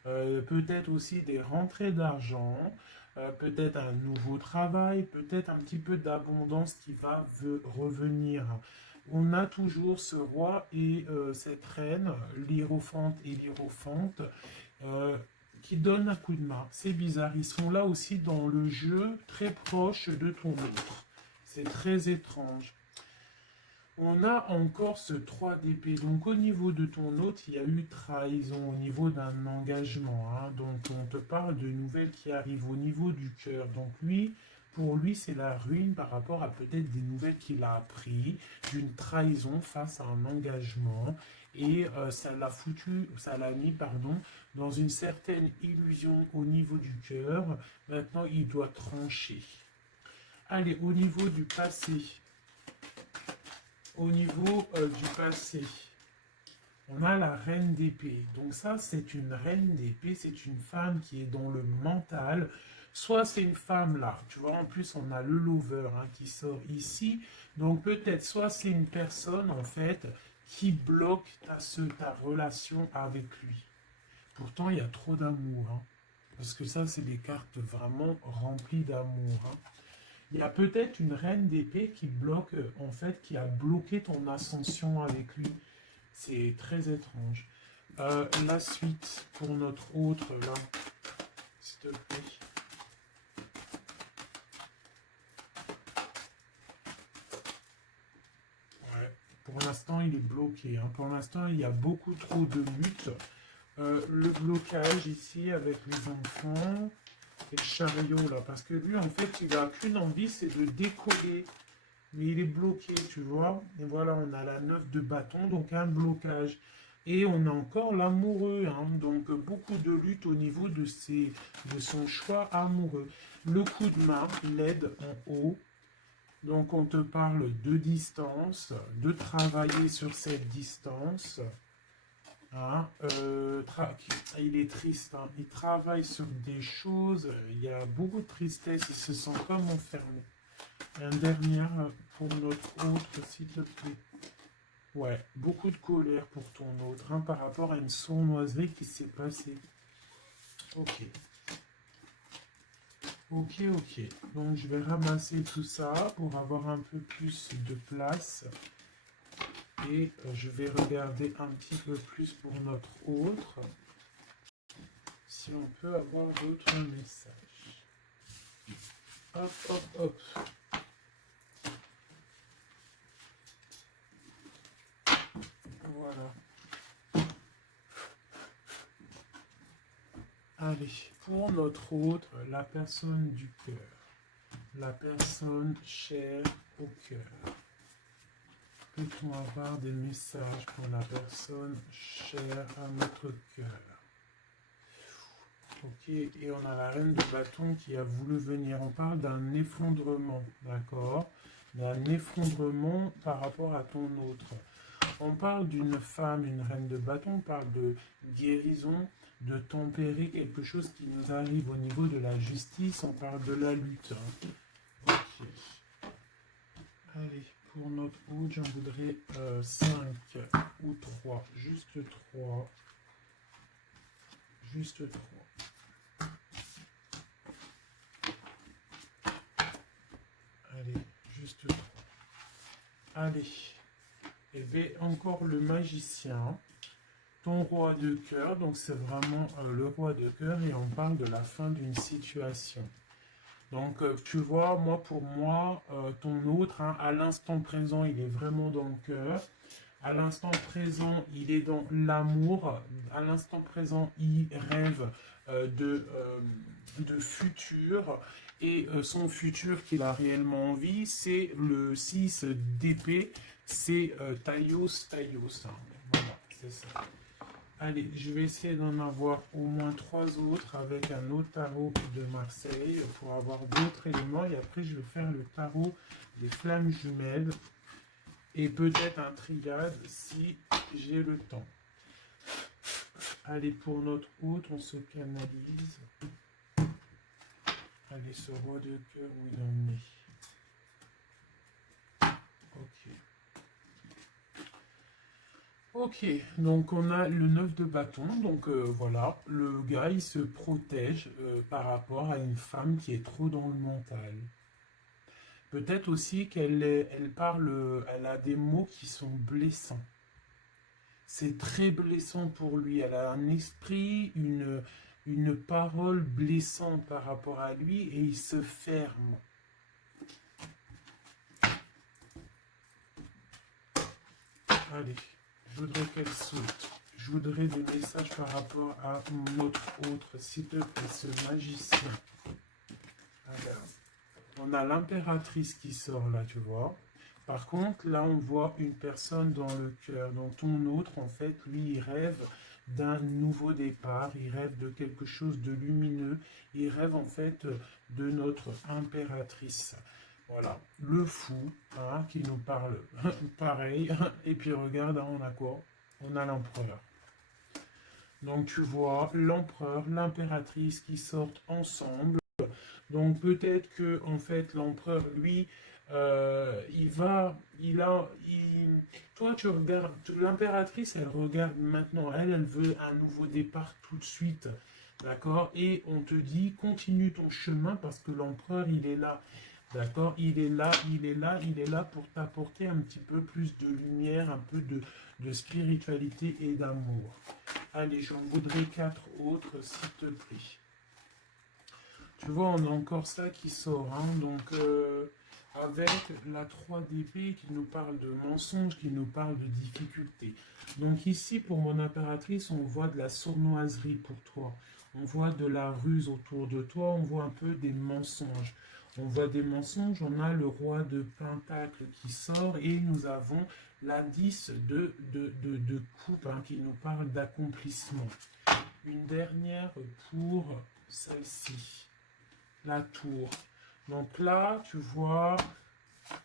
peut-être aussi des rentrées d'argent, peut-être un nouveau travail, peut-être un petit peu d'abondance qui va revenir. On a toujours ce roi et cette reine, l'hiérophante et l'hiérophante, euh, qui donnent un coup de main. C'est bizarre, ils sont là aussi dans le jeu, très proche de ton autre. C'est très étrange. On a encore ce 3 d'épée. Donc au niveau de ton autre, il y a eu trahison au niveau d'un engagement. Hein. Donc on te parle de nouvelles qui arrivent au niveau du cœur. Donc lui, pour lui, c'est la ruine par rapport à peut-être des nouvelles qu'il a appris, d'une trahison face à un engagement. Et ça l'a mis, pardon, dans une certaine illusion au niveau du cœur. Maintenant, il doit trancher. Allez, au niveau du passé. Au niveau du passé, on a la reine d'épée. Donc ça, c'est une reine d'épée, c'est une femme qui est dans le mental. Soit c'est une femme là, tu vois, en plus on a le lover hein, qui sort ici. Donc peut-être soit c'est une personne en fait qui bloque ta relation avec lui. Pourtant, il y a trop d'amour. Hein, parce que ça, c'est des cartes vraiment remplies d'amour. Hein. Il y a peut-être une reine d'épée qui bloque, en fait, qui a bloqué ton ascension avec lui. C'est très étrange. La suite pour notre autre, là, s'il te plaît. Ouais. Pour l'instant, il est bloqué. Hein. Pour l'instant, il y a beaucoup trop de luttes. Le blocage ici avec les enfants et le chariot là, parce que lui en fait il a qu'une envie, c'est de décoller, mais il est bloqué, tu vois. Et voilà, on a la 9 de bâton, donc un blocage. Et on a encore l'amoureux, hein, donc beaucoup de lutte au niveau de son choix amoureux. Le coup de main, l'aide en haut. Donc on te parle de distance, de travailler sur cette distance. Hein, il est triste, hein, il travaille sur des choses, il y a beaucoup de tristesse, il se sent comme enfermé. Un dernier pour notre autre, s'il te plaît. Ouais, beaucoup de colère pour ton autre, hein, par rapport à une sournoiserie qui s'est passée. Ok. Ok, ok. Donc je vais ramasser tout ça pour avoir un peu plus de place. Et je vais regarder un petit peu plus pour notre autre. Si on peut avoir d'autres messages. Hop, hop, hop. Voilà. Allez, pour notre autre, la personne du cœur. La personne chère au cœur. Peut-on avoir des messages pour la personne chère à notre cœur? Ok, et on a la reine de bâton qui a voulu venir. On parle d'un effondrement, d'accord? D'un effondrement par rapport à ton autre. On parle d'une femme, une reine de bâton, on parle de guérison, de tempérer quelque chose qui nous arrive au niveau de la justice, on parle de la lutte. Ok. Allez, pour notre autre, j'en voudrais 5 ou 3, juste 3. Juste 3. Allez, juste 3. Allez. Et bien, encore le magicien. Ton roi de cœur, donc c'est vraiment le roi de cœur et on parle de la fin d'une situation. Donc tu vois, pour moi, ton autre, hein, à l'instant présent, il est vraiment dans le cœur. À l'instant présent, il est dans l'amour. À l'instant présent, il rêve de futur. Et son futur qu'il a réellement envie, c'est le 6 d'épée. C'est Taios. Hein. Voilà, c'est ça. Allez, je vais essayer d'en avoir au moins 3 autres avec un autre tarot de Marseille pour avoir d'autres éléments. Et après, je vais faire le tarot des flammes jumelles. Et peut-être un triade si j'ai le temps. Allez, pour notre autre, on se canalise. Allez, ce roi de cœur, où il en est. Ok. Ok, donc on a le 9 de bâton, donc voilà, le gars il se protège par rapport à une femme qui est trop dans le mental. Peut-être aussi elle parle, elle a des mots qui sont blessants. C'est très blessant pour lui, elle a un esprit, une parole blessante par rapport à lui et il se ferme. Allez, je voudrais qu'elle saute. Je voudrais des messages par rapport à notre autre, s'il te plaît, ce magicien. Alors, on a l'impératrice qui sort là, tu vois. Par contre, là, on voit une personne dans le cœur. Donc, ton autre, en fait, lui, il rêve d'un nouveau départ. Il rêve de quelque chose de lumineux. Il rêve, en fait, de notre impératrice. Voilà, le fou, hein, qui nous parle pareil. Et puis, regarde, hein, on a quoi? On a l'empereur. Donc, tu vois l'empereur, l'impératrice qui sortent ensemble. Donc peut-être que en fait l'empereur lui toi tu regardes l'impératrice elle regarde maintenant elle veut un nouveau départ tout de suite, d'accord, et on te dit continue ton chemin parce que l'empereur il est là, d'accord, il est là pour t'apporter un petit peu plus de lumière, un peu de spiritualité et d'amour. Allez, j'en voudrais 4 autres s'il te plaît. Tu vois, on a encore ça qui sort. Hein, donc, avec la 3 d'épée qui nous parle de mensonges, qui nous parle de difficultés. Donc ici, pour mon impératrice, on voit de la sournoiserie pour toi. On voit de la ruse autour de toi, on voit un peu des mensonges. On voit des mensonges, on a le roi de Pentacle qui sort et nous avons l'indice de coupe hein, qui nous parle d'accomplissement. Une dernière pour celle-ci, la tour. Donc là, tu vois,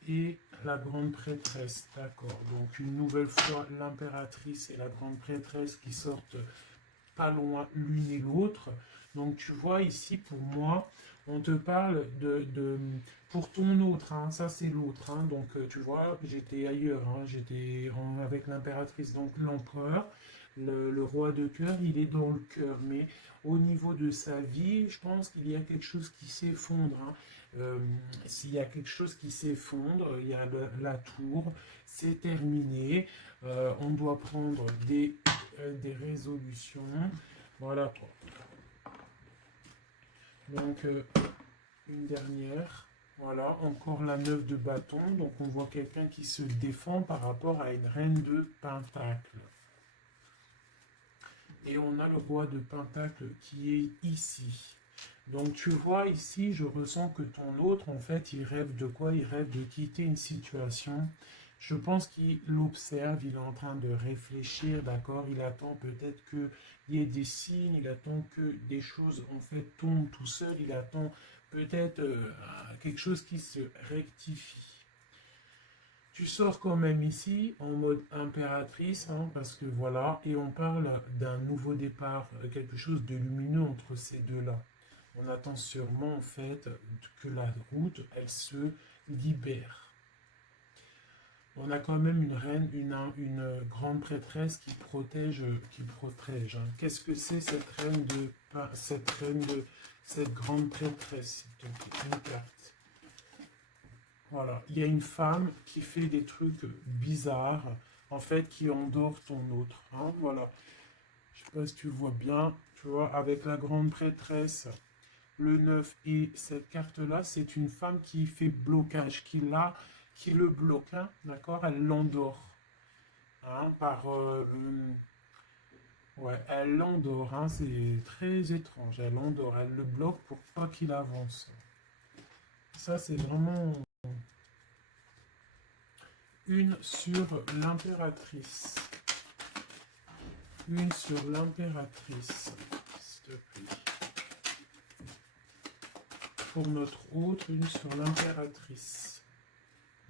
et la grande prêtresse, d'accord. Donc une nouvelle fois, l'impératrice et la grande prêtresse qui sortent pas loin l'une et l'autre. Donc tu vois ici, pour moi, on te parle pour ton autre, hein, ça c'est l'autre. Hein, donc tu vois, j'étais ailleurs, hein, j'étais avec l'impératrice, donc l'empereur. Le roi de cœur, il est dans le cœur, mais au niveau de sa vie, je pense qu'il y a quelque chose qui s'effondre. Hein. S'il y a quelque chose qui s'effondre, il y a la tour, c'est terminé. On doit prendre des résolutions. Voilà quoi. Donc, une dernière. Voilà, encore la 9 de bâton. Donc, on voit quelqu'un qui se défend par rapport à une reine de pentacle. Et on a le roi de pentacle qui est ici. Donc tu vois ici, je ressens que ton autre, en fait, il rêve de quoi? Il rêve de quitter une situation. Je pense qu'il l'observe, il est en train de réfléchir, d'accord? Il attend peut-être qu'il y ait des signes, il attend que des choses, en fait, tombent tout seul, il attend peut-être quelque chose qui se rectifie. Tu sors quand même ici en mode impératrice, hein, parce que voilà, et on parle d'un nouveau départ, quelque chose de lumineux entre ces deux-là. On attend sûrement en fait que la route, elle se libère. On a quand même une reine, une grande prêtresse qui protège, hein. Qu'est-ce que c'est cette cette grande prêtresse? Donc une carte. Voilà, il y a une femme qui fait des trucs bizarres, en fait, qui endort ton autre. Hein, voilà, je sais pas si tu vois bien, tu vois, avec la grande prêtresse, le 9 et cette carte-là, c'est une femme qui fait blocage, qui le bloque, hein, d'accord? Elle l'endort. Hein, ouais, elle l'endort, hein, c'est très étrange. Elle l'endort, elle le bloque pour pas qu'il avance. Ça, c'est vraiment une sur l'impératrice. Une sur l'impératrice, s'il te plaît. Pour notre autre, une sur l'impératrice.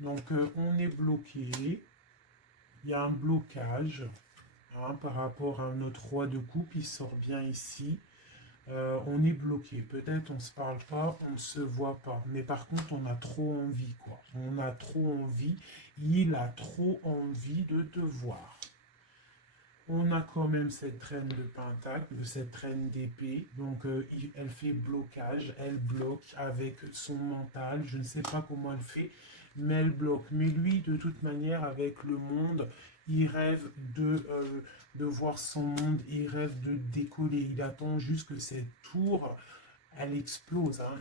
Donc, on est bloqué. Il y a un blocage hein, par rapport à notre roi de coupe. Il sort bien ici. On est bloqué. Peut-être on ne se parle pas, on ne se voit pas. Mais par contre, on a trop envie, quoi. On a trop envie. Il a trop envie de te voir. On a quand même cette reine de pentacle, cette reine d'épée. Donc, elle fait blocage. Elle bloque avec son mental. Je ne sais pas comment elle fait, mais elle bloque. Mais lui, de toute manière, avec le monde, il rêve de voir son monde. Il rêve de décoller. Il attend juste que cette tour, elle explose. Hein.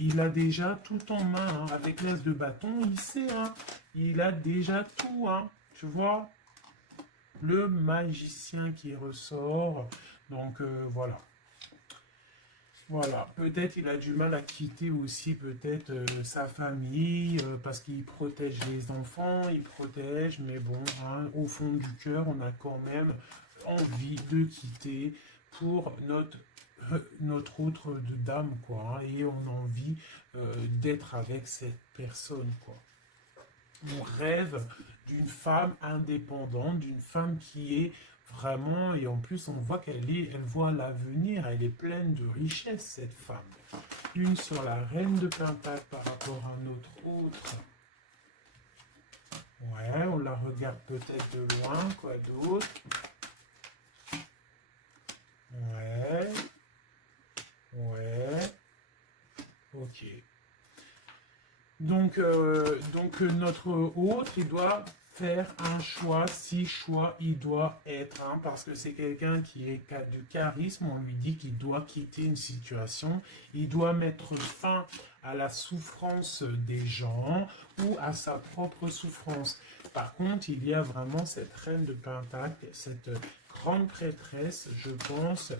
Il a déjà tout en main. Hein. Avec l'as de bâton, il sait. Hein. Il a déjà tout. Hein. Tu vois? Le magicien qui ressort. Donc voilà. Voilà, peut-être il a du mal à quitter aussi peut-être sa famille parce qu'il protège les enfants, il protège, mais bon, hein, au fond du cœur, on a quand même envie de quitter pour notre autre de dame, quoi, hein, et on a envie d'être avec cette personne, quoi. On rêve d'une femme indépendante, d'une femme qui est vraiment, et en plus on voit elle voit l'avenir, elle est pleine de richesse cette femme. Une sur la reine de Pentacle par rapport à notre autre. Ouais, on la regarde peut-être de loin, quoi d'autre. Ouais. Ouais. Ok. Donc notre hôte, il doit faire un choix, si choix il doit être, hein, parce que c'est quelqu'un qui est de charisme, on lui dit qu'il doit quitter une situation, il doit mettre fin à la souffrance des gens ou à sa propre souffrance. Par contre, il y a vraiment cette reine de Pentacle, cette grande prêtresse, je pense,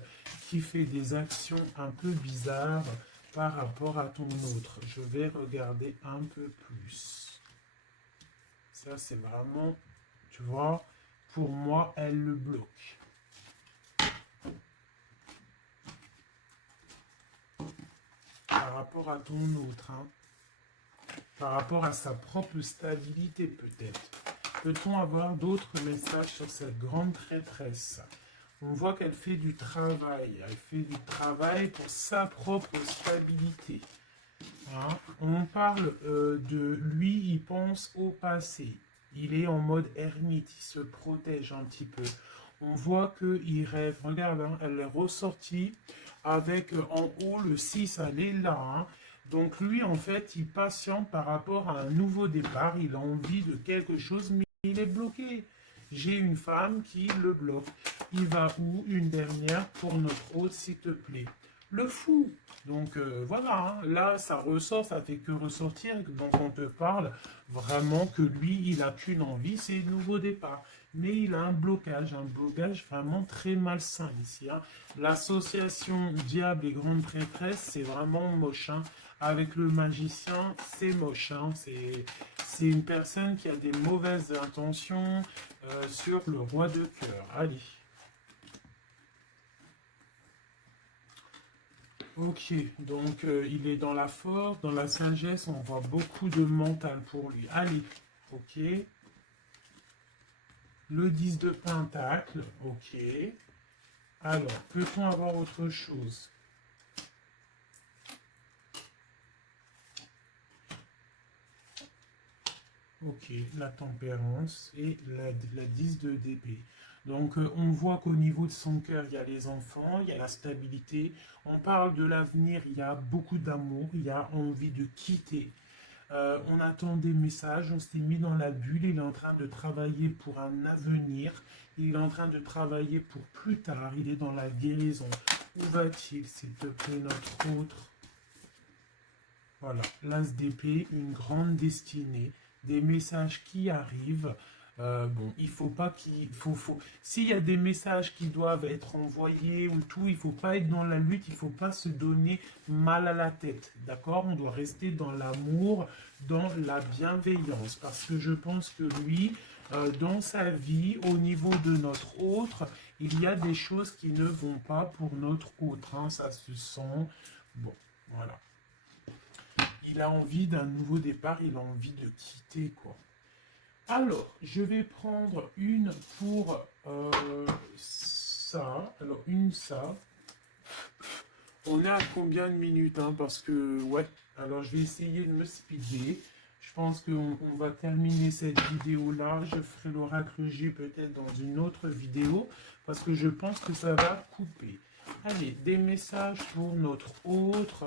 qui fait des actions un peu bizarres par rapport à ton autre. Je vais regarder un peu plus. Ça, c'est vraiment, tu vois, pour moi, elle le bloque. Par rapport à ton autre, hein. Par rapport à sa propre stabilité, peut-être. Peut-on avoir d'autres messages sur cette grande prêtresse? On voit qu'elle fait du travail. Elle fait du travail pour sa propre stabilité. Hein? On parle de lui, il pense au passé. Il est en mode ermite, il se protège un petit peu. On voit qu'il rêve. Regarde, hein, elle est ressortie avec en haut le 6, elle est là. Hein. Donc lui, en fait, il patiente par rapport à un nouveau départ. Il a envie de quelque chose, mais il est bloqué. J'ai une femme qui le bloque. Il va où? Une dernière pour notre hôte, s'il te plaît. Le fou. Donc voilà, hein. Là, ça ressort, ça fait que ressortir. Donc on te parle vraiment que lui, il n'a qu'une envie, c'est le nouveau départ. Mais il a un blocage vraiment très malsain ici. Hein. L'association diable et grande prêtresse, c'est vraiment moche. Hein. Avec le magicien, c'est moche. Hein. C'est une personne qui a des mauvaises intentions sur le roi de cœur. Allez. Ok, donc il est dans la force, dans la sagesse, on voit beaucoup de mental pour lui. Allez, ok. Le 10 de pentacle, ok. Alors, peut-on avoir autre chose? Ok, la tempérance et la 10 de d'épée. Donc, on voit qu'au niveau de son cœur, il y a les enfants, il y a la stabilité. On parle de l'avenir, il y a beaucoup d'amour, il y a envie de quitter. On attend des messages, on s'est mis dans la bulle, il est en train de travailler pour un avenir, il est en train de travailler pour plus tard, il est dans la guérison. Où va-t-il, s'il te plaît, notre autre? Voilà, l'as d'épée, une grande destinée, des messages qui arrivent. Bon, il faut pas qu'il s'il y a des messages qui doivent être envoyés ou tout, il faut pas être dans la lutte, il faut pas se donner mal à la tête, d'accord? On doit rester dans l'amour, dans la bienveillance, parce que je pense que lui, dans sa vie, au niveau de notre autre, il y a des choses qui ne vont pas pour notre autre, hein, ça se sent. Bon, voilà. Il a envie d'un nouveau départ, il a envie de quitter, quoi. Alors, je vais prendre une pour ça. Alors, une ça. On est à combien de minutes, hein? Parce que, ouais. Alors, je vais essayer de me speeder. Je pense qu'on va terminer cette vidéo-là. Je ferai l'oracle J peut-être dans une autre vidéo. Parce que je pense que ça va couper. Allez, des messages pour notre autre.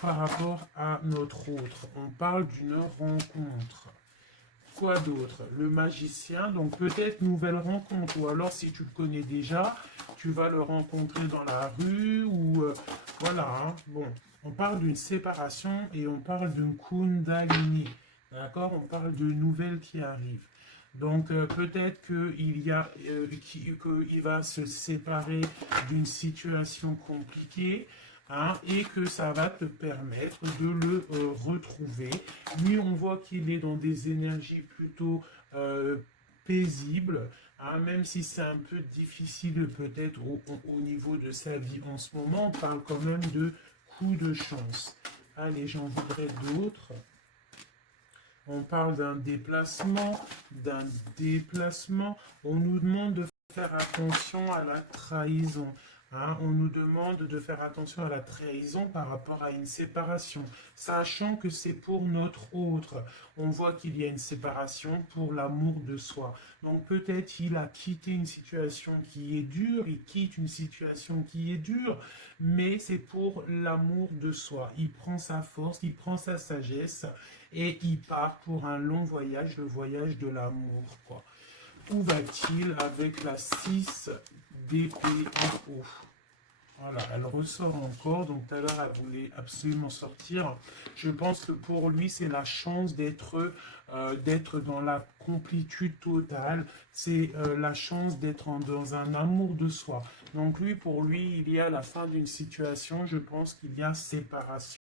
Par rapport à notre autre. On parle d'une rencontre. Quoi d'autre? Le magicien, donc peut-être nouvelle rencontre, ou alors si tu le connais déjà, tu vas le rencontrer dans la rue, ou voilà, hein. Bon, on parle d'une séparation et on parle d'une kundalini, d'accord? On parle de nouvelles qui arrivent. Donc peut-être qu'il va se séparer d'une situation compliquée, hein, et que ça va te permettre de le retrouver. Lui, on voit qu'il est dans des énergies plutôt paisibles, hein, même si c'est un peu difficile peut-être au niveau de sa vie en ce moment, on parle quand même de coup de chance. Allez, j'en voudrais d'autres. On parle d'un déplacement, d'un déplacement. On nous demande de faire attention à la trahison. Hein, on nous demande de faire attention à la trahison par rapport à une séparation, sachant que c'est pour notre autre. On voit qu'il y a une séparation pour l'amour de soi. Donc peut-être il a quitté une situation qui est dure, il quitte une situation qui est dure, mais c'est pour l'amour de soi. Il prend sa force, il prend sa sagesse et il part pour un long voyage, le voyage de l'amour, quoi. Où va-t-il avec la 6 d'épée en haut? Voilà, elle ressort encore. Donc tout à l'heure, elle voulait absolument sortir. Je pense que pour lui, c'est la chance d'être dans la complétude totale. C'est la chance d'être dans un amour de soi. Donc lui, pour lui, il y a la fin d'une situation. Je pense qu'il y a séparation.